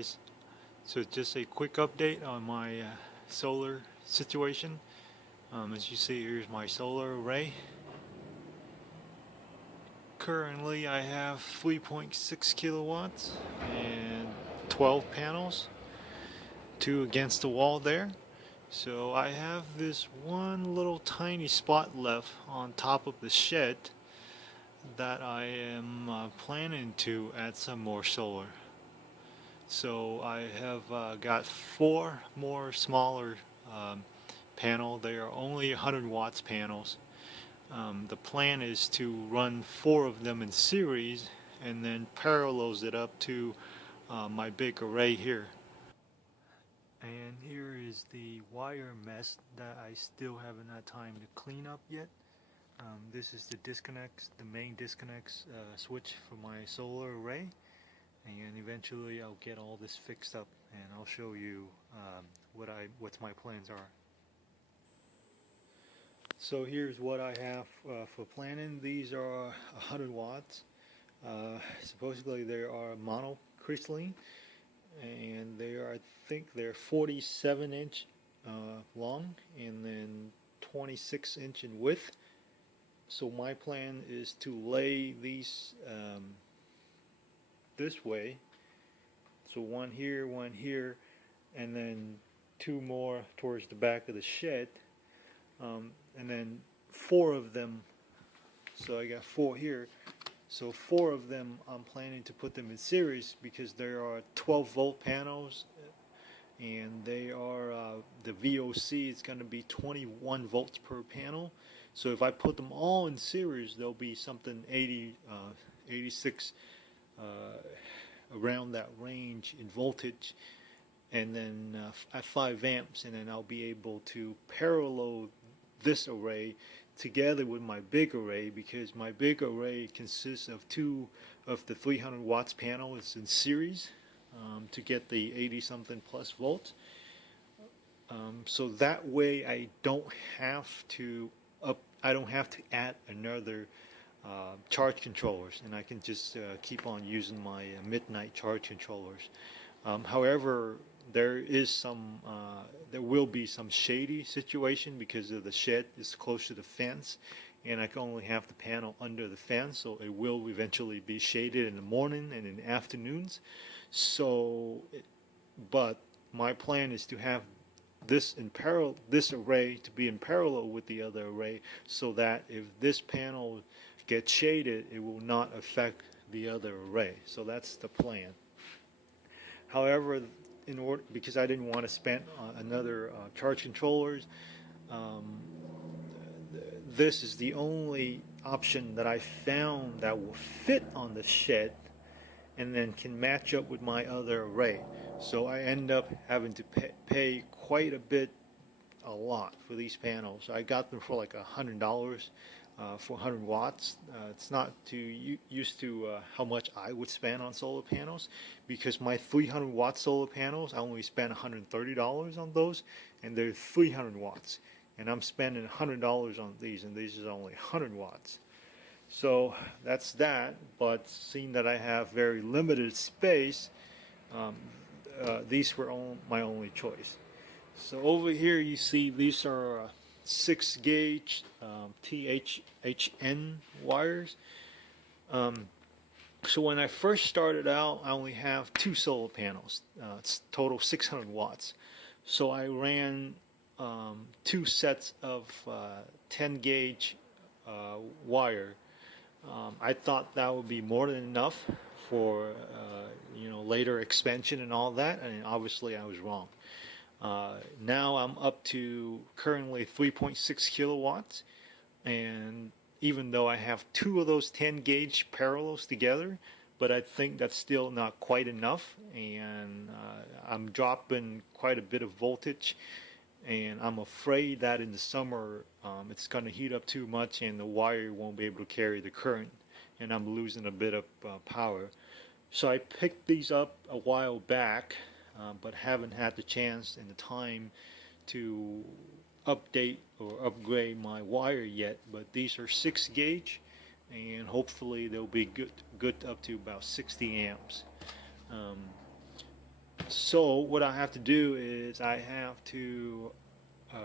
guys, so just a quick update on my solar situation. As you see, here's my solar array. Currently I have 3.6 kilowatts and 12 panels, two against the wall there. So I have this one little tiny spot left on top of the shed that I am planning to add some more solar. So I have got four more smaller panel. They are only 100 watts panels. The plan is to run four of them in series and then parallels it up to my big array here. And here is the wire mess that I still haven't had time to clean up yet. This is the disconnects, the main disconnects switch for my solar array, and eventually I'll get all this fixed up and I'll show you what my plans are. So here's what I have for planning. These are 100 watts. Supposedly they are monocrystalline, and they are, I think they're 47 inch long and then 26 inch in width. So my plan is to lay these this way. So one here, and then two more towards the back of the shed. And then four of them, so I got four here, so four of them I'm planning to put them in series because there are 12 volt panels, and they are the VOC is going to be 21 volts per panel. So if I put them all in series, there'll be something 86 around that range in voltage, and then at 5 amps, and then I'll be able to parallel this array together with my big array, because my big array consists of two of the 300 watts panels in series to get the 80 something plus volts. So that way I don't have to add another charge controllers, and I can just keep on using my midnight charge controllers. However, there will be some shady situation because of the shed is close to the fence, and I can only have the panel under the fence, so it will eventually be shaded in the morning and in the afternoons. So, but my plan is to have this array to be in parallel with the other array, so that if this panel gets shaded, it will not affect the other array. So that's the plan. However, because I didn't want to spend another charge controllers, this is the only option that I found that will fit on the shed and then can match up with my other array. So I end up having to pay quite a lot for these panels. I got them for like $100 for 100 watts. It's not too used to how much I would spend on solar panels, because my 300 watt solar panels, I only spent $130 on those, and they're 300 watts, and I'm spending $100 on these, and these is only 100 watts. So that's that. But seeing that I have very limited space, these were my only choice. So over here you see these are 6 gauge THN wires. So when I first started out, I only have 2 solar panels. It's total 600 watts. So I ran 2 sets of 10 gauge wire. I thought that would be more than enough for later expansion and all that, and obviously I was wrong. Now I'm up to currently 3.6 kilowatts, and even though I have 2 of those 10 gauge parallels together, but I think that's still not quite enough, and I'm dropping quite a bit of voltage, and I'm afraid that in the summer it's going to heat up too much and the wire won't be able to carry the current, and I'm losing a bit of power. So I picked these up a while back, but haven't had the chance and the time to update or upgrade my wire yet. But these are 6 gauge, and hopefully they'll be good up to about 60 amps. So what I have to do is I have to uh,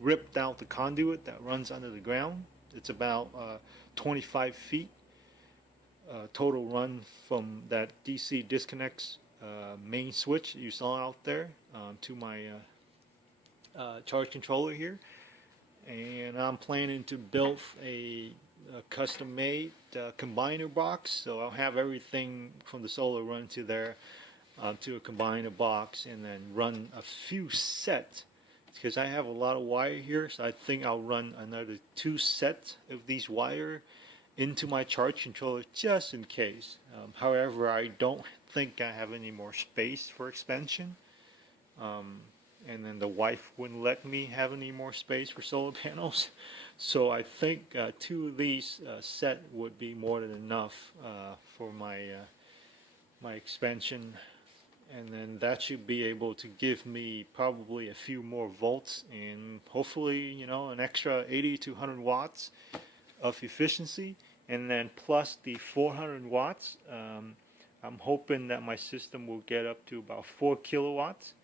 rip out the conduit that runs under the ground. It's about 25 feet total run from that DC disconnects main switch you saw out there to my charge controller here. And I'm planning to build a custom-made combiner box, so I'll have everything from the solar run to there to a combiner box, and then run a few sets because I have a lot of wire here. So I think I'll run another 2 sets of these wire into my charge controller just in case. However, I don't think I have any more space for expansion. And then the wife wouldn't let me have any more space for solar panels. So I think 2 of these set would be more than enough for my expansion. And then that should be able to give me probably a few more volts and hopefully, you know, an extra 80 to 100 watts of efficiency. And then plus the 400 watts, I'm hoping that my system will get up to about 4 kilowatts.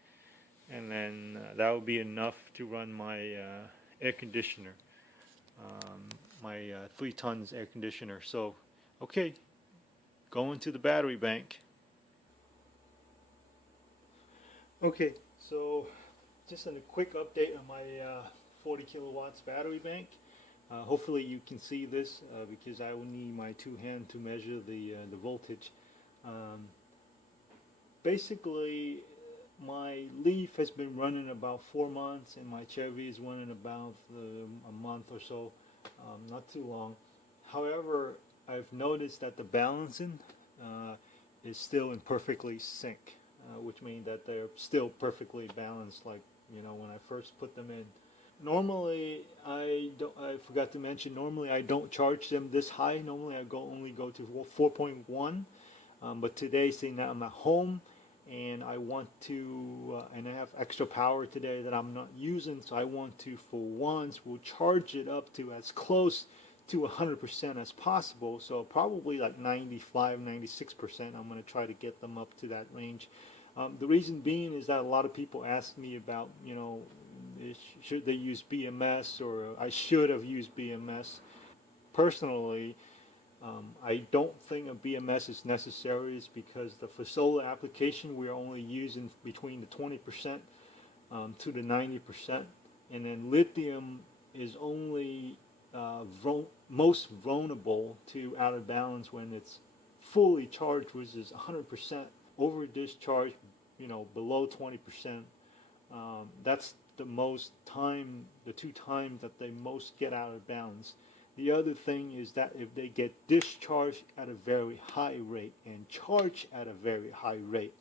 And then that will be enough to run my air conditioner, my 3 tons air conditioner. So, okay, going to the battery bank. Okay, so just a quick update on my 40 kilowatts battery bank. Hopefully you can see this because I will need my 2 hands to measure the voltage. Basically, my Leaf has been running about 4 months, and my Chevy is running about a month or so, not too long. However, I've noticed that the balancing is still in perfectly sync, which means that they're still perfectly balanced, like, you know, when I first put them in. Normally, I forgot to mention, normally I don't charge them this high. Normally I only go to 4.1, but today, seeing that I'm at home and I want to, and I have extra power today that I'm not using, so I want to, for once, will charge it up to as close to 100% as possible. So probably like 95, 96%. I'm going to try to get them up to that range. The reason being is that a lot of people ask me about, you know, should they use BMS, or I should have used BMS. Personally, I don't think a BMS is necessary, because for solar application we're only using between the 20% to the 90%, and then lithium is only most vulnerable to out of balance when it's fully charged, which is 100%. Over discharge, you know, below 20%. That's the the 2 times that they most get out of balance. The other thing is that if they get discharged at a very high rate and charged at a very high rate,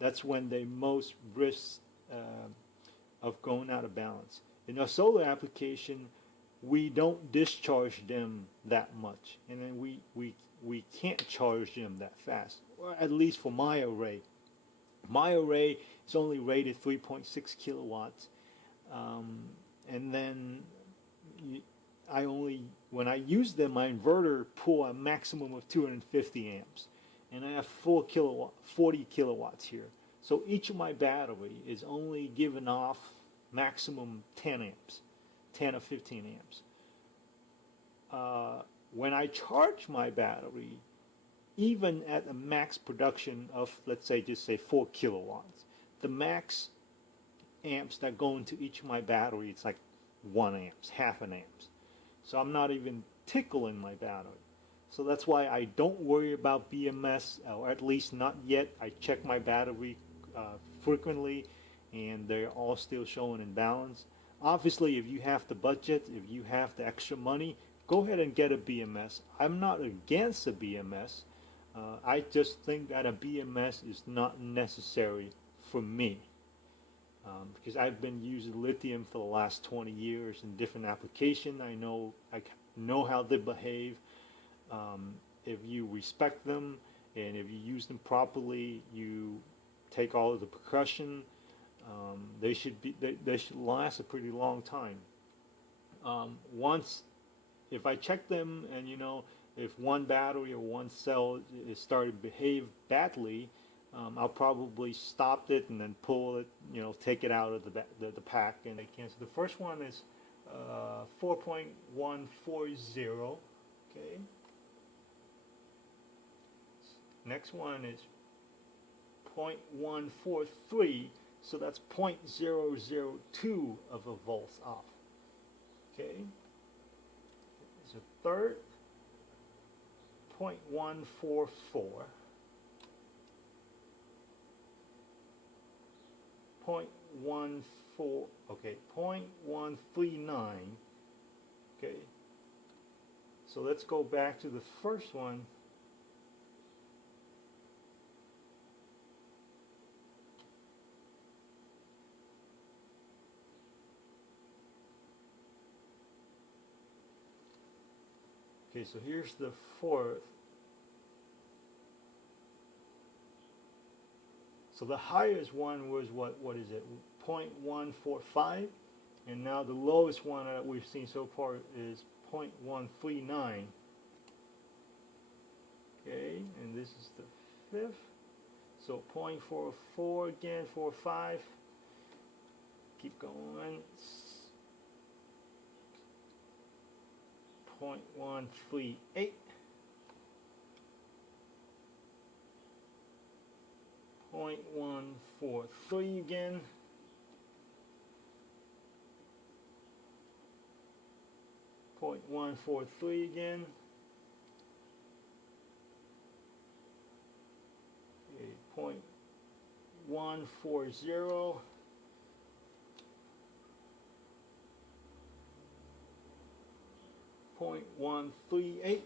that's when they most risk of going out of balance. In a solar application, we don't discharge them that much, and then we can't charge them that fast, or at least for my array. My array is only rated 3.6 kilowatts, and then when I use them, my inverter pull a maximum of 250 amps, and I have 40 kilowatts here. So each of my battery is only giving off maximum 10 amps, 10 or 15 amps. When I charge my battery, even at a max production of, let's say, just say 4 kilowatts, the max amps that go into each of my battery, it's like 1 amps, half an amps. So I'm not even tickling my battery. So that's why I don't worry about BMS, or at least not yet. I check my battery frequently, and they're all still showing in balance. Obviously, if you have the budget, if you have the extra money, go ahead and get a BMS. I'm not against a BMS. I just think that a BMS is not necessary for me, because I've been using lithium for the last 20 years in different applications. I know how they behave. If you respect them and if you use them properly, you take all of the precaution, they should last a pretty long time. If I check them, and, you know, if one battery or one cell is starting to behave badly, I'll probably stop it and then pull it, you know, take it out of the pack and I can. So the first one is 4.140. Okay. Next one is 0.143. So that's 0.002 of a volts off. Okay. There's a third 0.144. 0.14, okay, 0.139. Okay, so let's go back to the first one. Okay, so here's the fourth. So the highest one was what is it? 0.145, and now the lowest one that we've seen so far is 0.139. Okay, and this is the fifth. So 0.44 again, 45. Keep going. 0.138. 0.143 again. 0.143 again. Okay, 0.140. 0.138.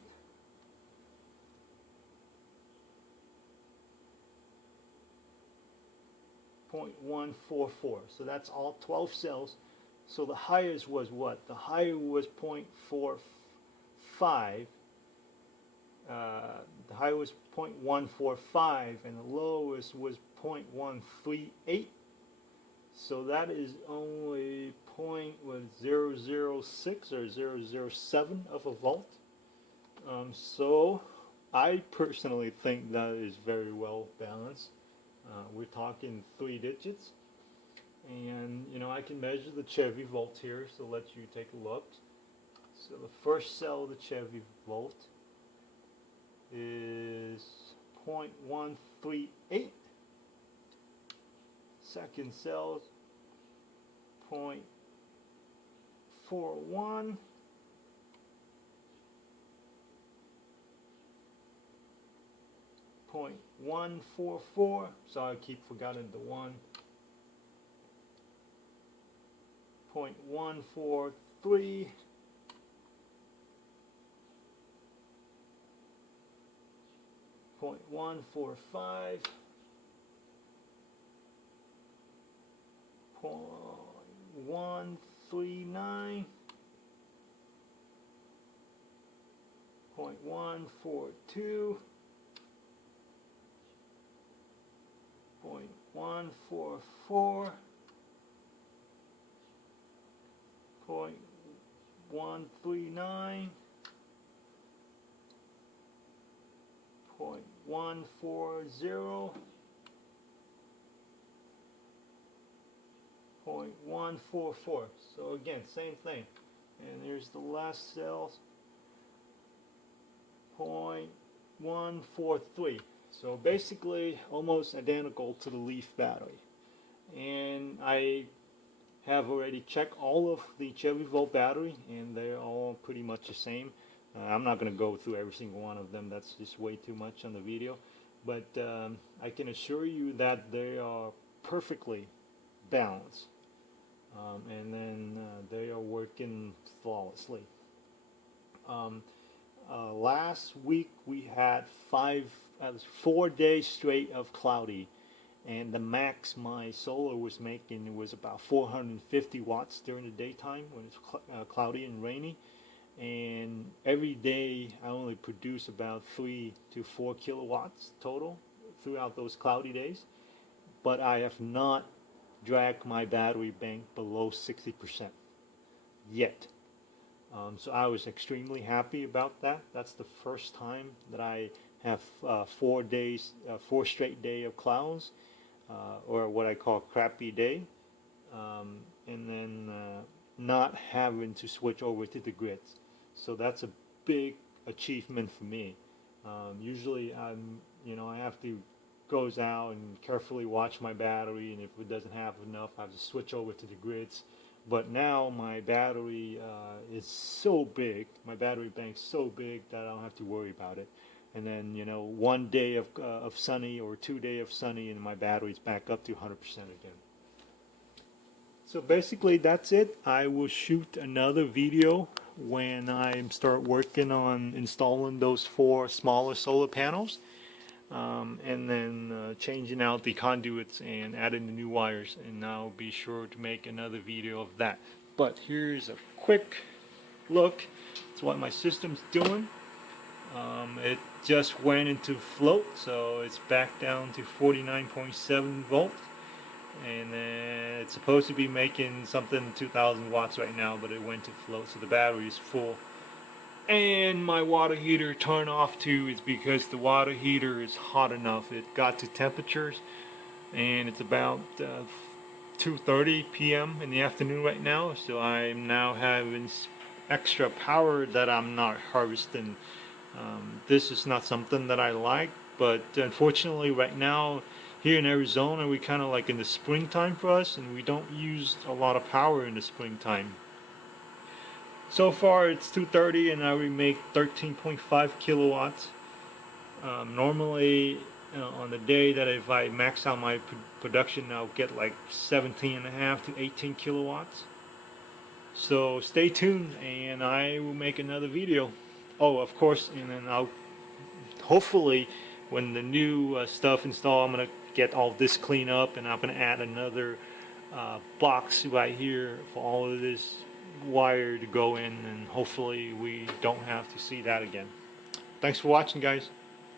0.144. So that's all 12 cells. So the highest was what? The higher was 0.45. The high was 0.145 and the lowest was 0.138. So that is only 0.006 or 0.007 of a volt. So I personally think that is very well balanced. We're talking 3 digits, and you know I can measure the Chevy volt here, so let you take a look. So the first cell of the Chevy volt is 0.138. Second cell 0.41. 0.144. Sorry, I keep forgetting the 1. 0.143. 0.145. 0.139. 0.142. 0.144, 0.139, 0.140, 0.144. So again, same thing. And here's the last cells, 0.143. So basically almost identical to the Leaf battery. And I have already checked all of the Chevy Volt battery and they're all pretty much the same. I'm not going to go through every single one of them, that's just way too much on the video. But I can assure you that they are perfectly balanced. And then they are working flawlessly. Last week we had 4 days straight of cloudy, and the max my solar was making was about 450 watts during the daytime when it's cloudy and rainy, and every day I only produce about 3 to 4 kilowatts total throughout those cloudy days, but I have not dragged my battery bank below 60% yet. So I was extremely happy about that. That's the first time that I have 4 days, 4 straight day of clouds, or what I call crappy day, and then not having to switch over to the grids. So that's a big achievement for me. Usually I have to goes out and carefully watch my battery, and if it doesn't have enough, I have to switch over to the grids. But now my battery is so big, my battery bank's so big that I don't have to worry about it. And then 1 day of sunny or 2 days of sunny, and my battery's back up to 100% again. So basically that's it. I will shoot another video when I start working on installing those 4 smaller solar panels, and then changing out the conduits and adding the new wires, and I'll be sure to make another video of that. But here's a quick look. It's what my system's doing. It just went into float, so it's back down to 49.7 volts, and then it's supposed to be making something 2,000 watts right now, but it went to float, so the battery is full. And my water heater turned off too. It's because the water heater is hot enough. It got to temperatures, and it's about 2:30 p.m. in the afternoon right now, so I'm now having extra power that I'm not harvesting. This is not something that I like, but unfortunately right now here in Arizona we kind of like in the springtime for us, and we don't use a lot of power in the springtime. So far it's 2:30 and we make 13.5 kilowatts. Normally on the day that if I max out my production, I'll get like 17.5 to 18 kilowatts. So stay tuned and I will make another video. Oh, of course, and then I'll hopefully when the new stuff installed, I'm gonna get all this cleaned up, and I'm gonna add another box right here for all of this wire to go in, and hopefully we don't have to see that again. Thanks for watching, guys.